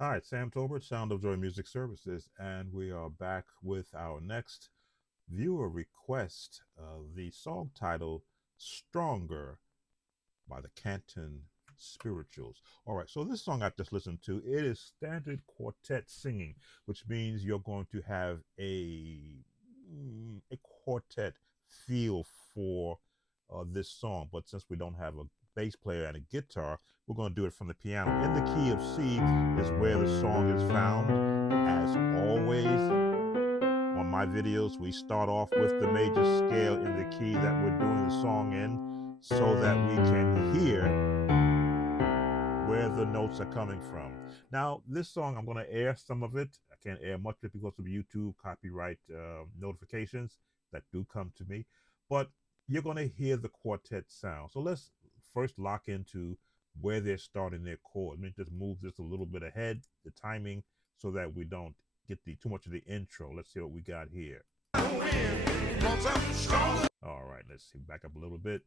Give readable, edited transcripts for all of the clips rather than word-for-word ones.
All right, Sam Tolbert, Sound of Joy Music Services, and we are back with our next viewer request. The song title Stronger by the Canton Spirituals. All right, so this song I've just listened to, it is standard quartet singing, which means you're going to have a quartet feel for this song. But since we don't have a bass player and a guitar, we're going to do it from the piano. In the key of C is where the song is found. As always, on my videos, we start off with the major scale in the key that we're doing the song in so that we can hear where the notes are coming from. Now, this song, I'm going to air some of it. I can't air much of it because of YouTube copyright notifications that do come to me. But you're going to hear the quartet sound. So let's first lock into where they're starting their chord. Let me just move this a little bit ahead, the timing, so that we don't get too much of the intro. Let's see what we got here. All right, let's see, back up a little bit.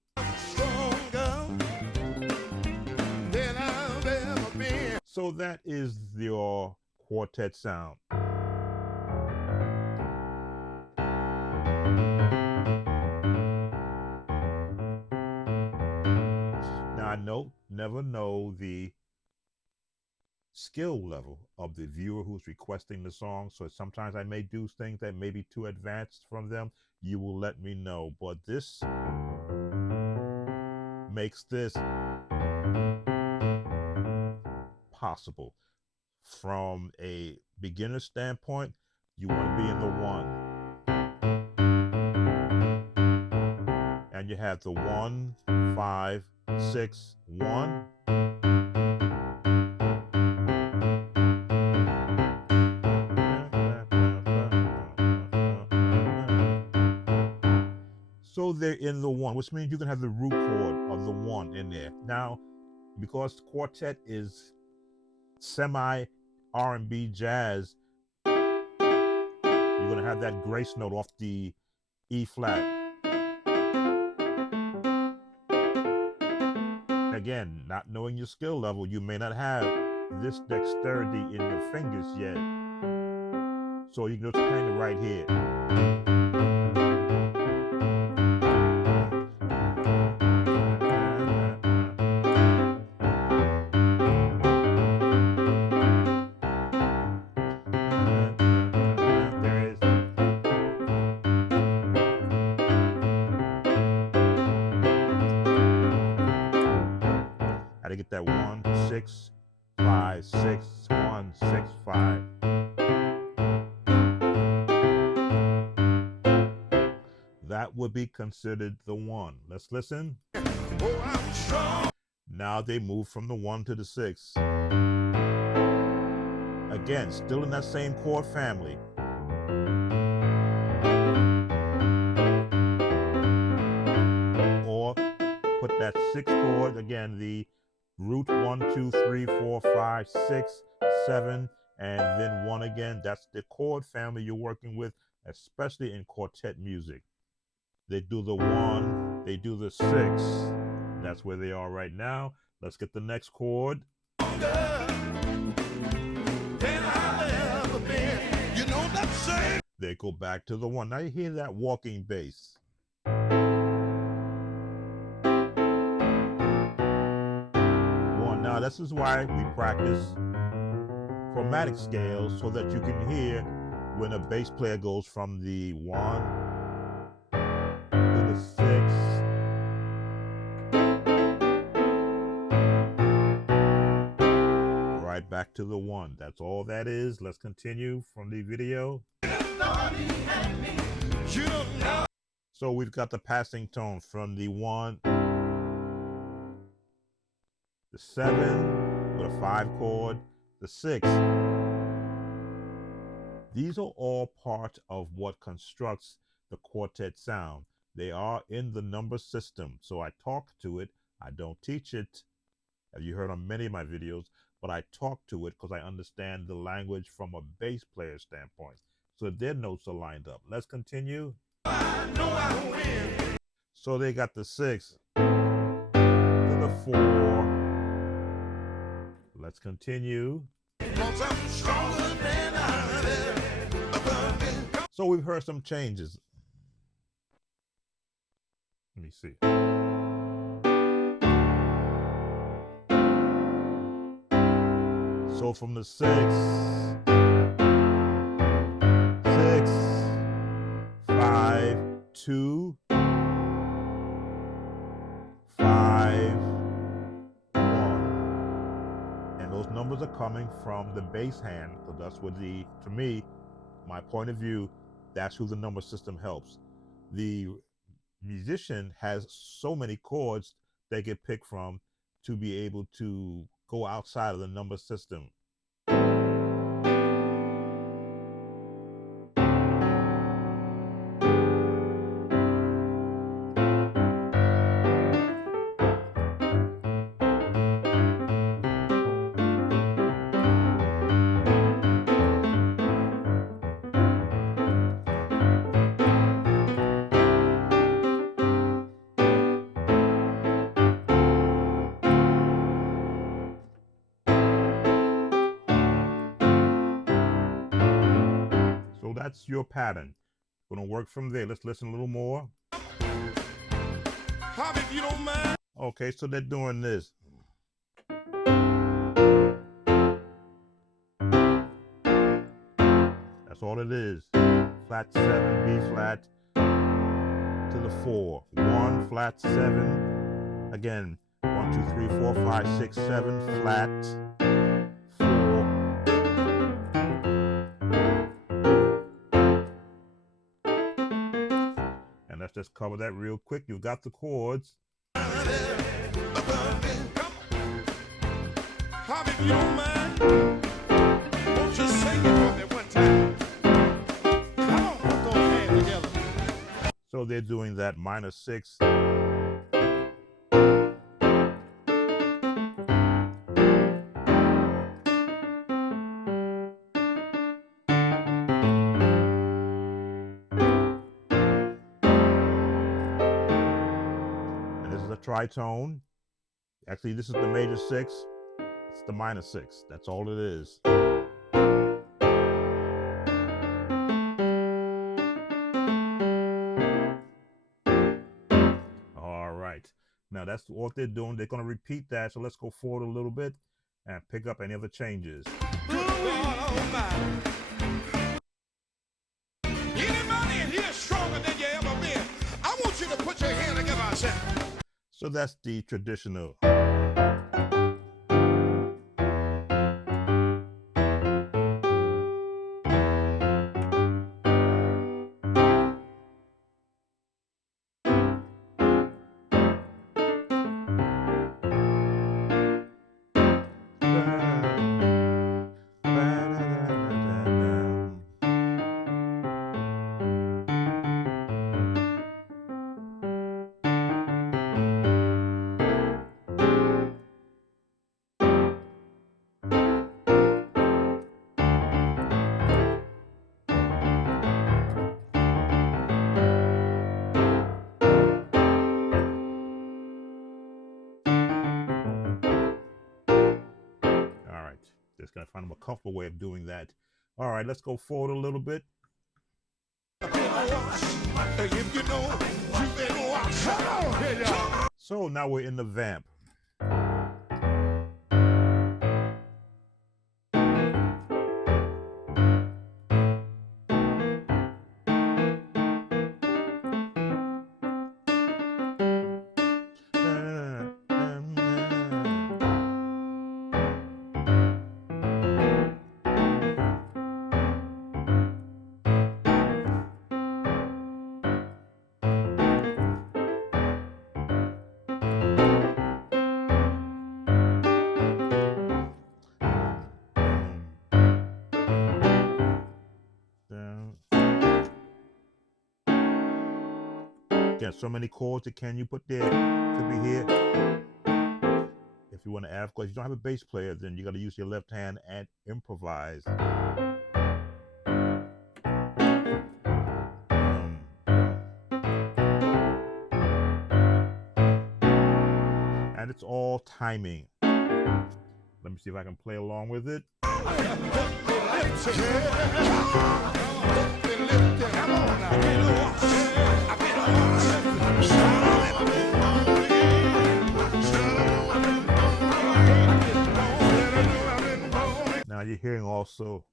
So that is your quartet sound. Now I never know the skill level of the viewer who's requesting the song. So sometimes I may do things that may be too advanced from them. You will let me know. But this makes this possible. From a beginner standpoint, you want to be in the one. And you have the 1, 5, 6, 1. So they're in the one, which means you can have the root chord of the one in there. Now, because quartet is semi R&B jazz, you're going to have that grace note off the E flat. Again, not knowing your skill level, you may not have this dexterity in your fingers yet. So you can just kind of right here. How to get that 1, 6, 5, 6, 1, 6, 5. That would be considered the 1. Let's listen. Oh, I'm strong. Now they move from the 1 to the 6. Again, still in that same chord family. Or put that 6 chord, again, the root 1, 2, 3, 4, 5, 6, 7, and then 1 again. That's the chord family you're working with, especially in quartet music. They do the 1, they do the 6. That's where they are right now. Let's get the next chord. They go back to the 1. Now you hear that walking bass. Now this is why we practice chromatic scales, so that you can hear when a bass player goes from the 1 to the 6. Right back to the 1. That's all that is. Let's continue from the video. So we've got the passing tone from the 1, the 7 with a 5 chord, the 6. These are all part of what constructs the quartet sound. They are in the number system. So I talk to it. I don't teach it, as you heard on many of my videos, but I talk to it because I understand the language from a bass player standpoint. So their notes are lined up. Let's continue. I know I win. So they got the 6 to the 4. Let's continue. So we've heard some changes. Let me see. So from the 6, 5, 2, 5, 1. And those numbers are coming from the bass hand, because that's what to me, my point of view, that's who the number system helps. The musician has so many chords they can pick from to be able to go outside of the number system. So that's your pattern. Gonna work from there. Let's listen a little more. If you don't mind. Okay, so they're doing this. That's all it is. Flat 7, B flat to the 4. 1, flat 7. Again, 1, 2, 3, 4, 5, 6, 7, flat 4. And let's just cover that real quick. You've got the chords. If you don't mind, won't you sing it for me one time? Come on, put those hands together. So they're doing that minor 6. And this is a tritone. Actually, this is the major 6. It's the minor 6. That's all it is. All right. Now that's what they're doing. They're going to repeat that. So let's go forward a little bit and pick up any other changes. Anybody in here stronger than you ever been? I want you to put your hand together and say. So that's the traditional. Just gotta find a more comfortable way of doing that. All right, let's go forward a little bit. So now we're in the vamp. Again, so many chords that can you put there to be here. If you want to add, of course, you don't have a bass player, then you got to use your left hand and improvise. And it's all timing. Let me see if I can play along with it. Now you're hearing also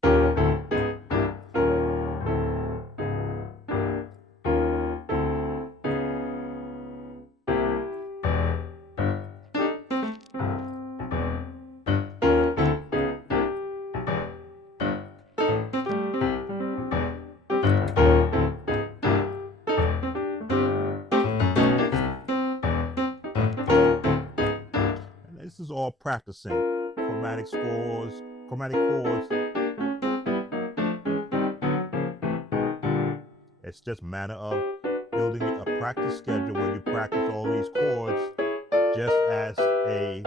this is all practicing chromatic scores, chromatic chords. It's just a matter of building a practice schedule where you practice all these chords just as a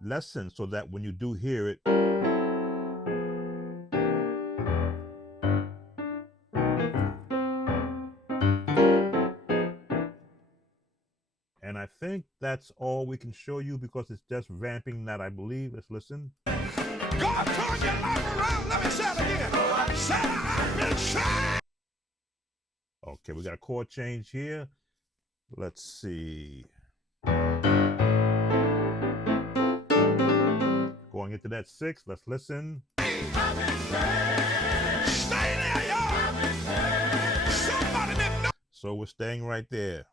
lesson so that when you do hear it, and I think that's all we can show you because it's just vamping that, I believe. Let's listen. God turned your life around. Let me say it again. Say I've been saved. Okay, we got a chord change here. Let's see. Going into that 6, let's listen. Stay there, y'all. Somebody didn't know. So we're staying right there.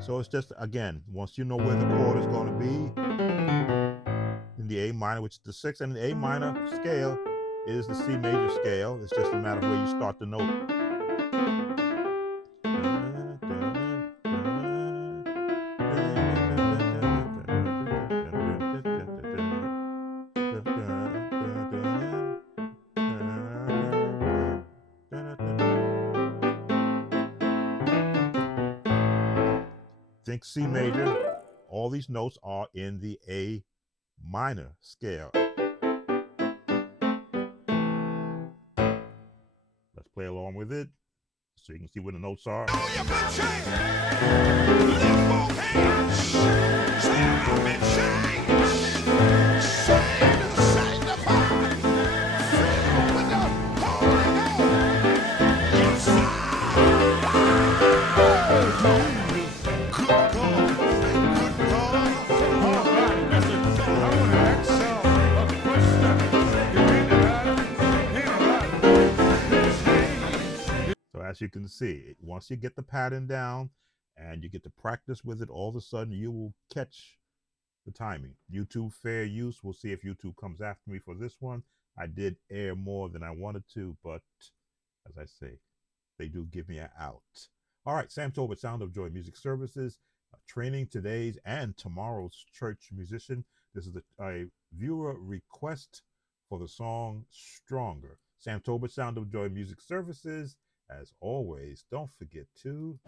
So it's just, again, once you know where the chord is going to be in the A minor, which is the 6th, and the A minor scale is the C major scale. It's just a matter of where you start the note. Think C major. All these notes are in the A minor scale. Let's play along with it so you can see where the notes are. As you can see, once you get the pattern down and you get to practice with it, all of a sudden you will catch the timing. YouTube fair use. We'll see if YouTube comes after me for this one. I did air more than I wanted to, but as I say, they do give me an out. All right, Sam Tolbert, Sound of Joy Music Services, training today's and tomorrow's church musician. This is a viewer request for the song Stronger. Sam Tolbert, Sound of Joy Music Services. As always, don't forget to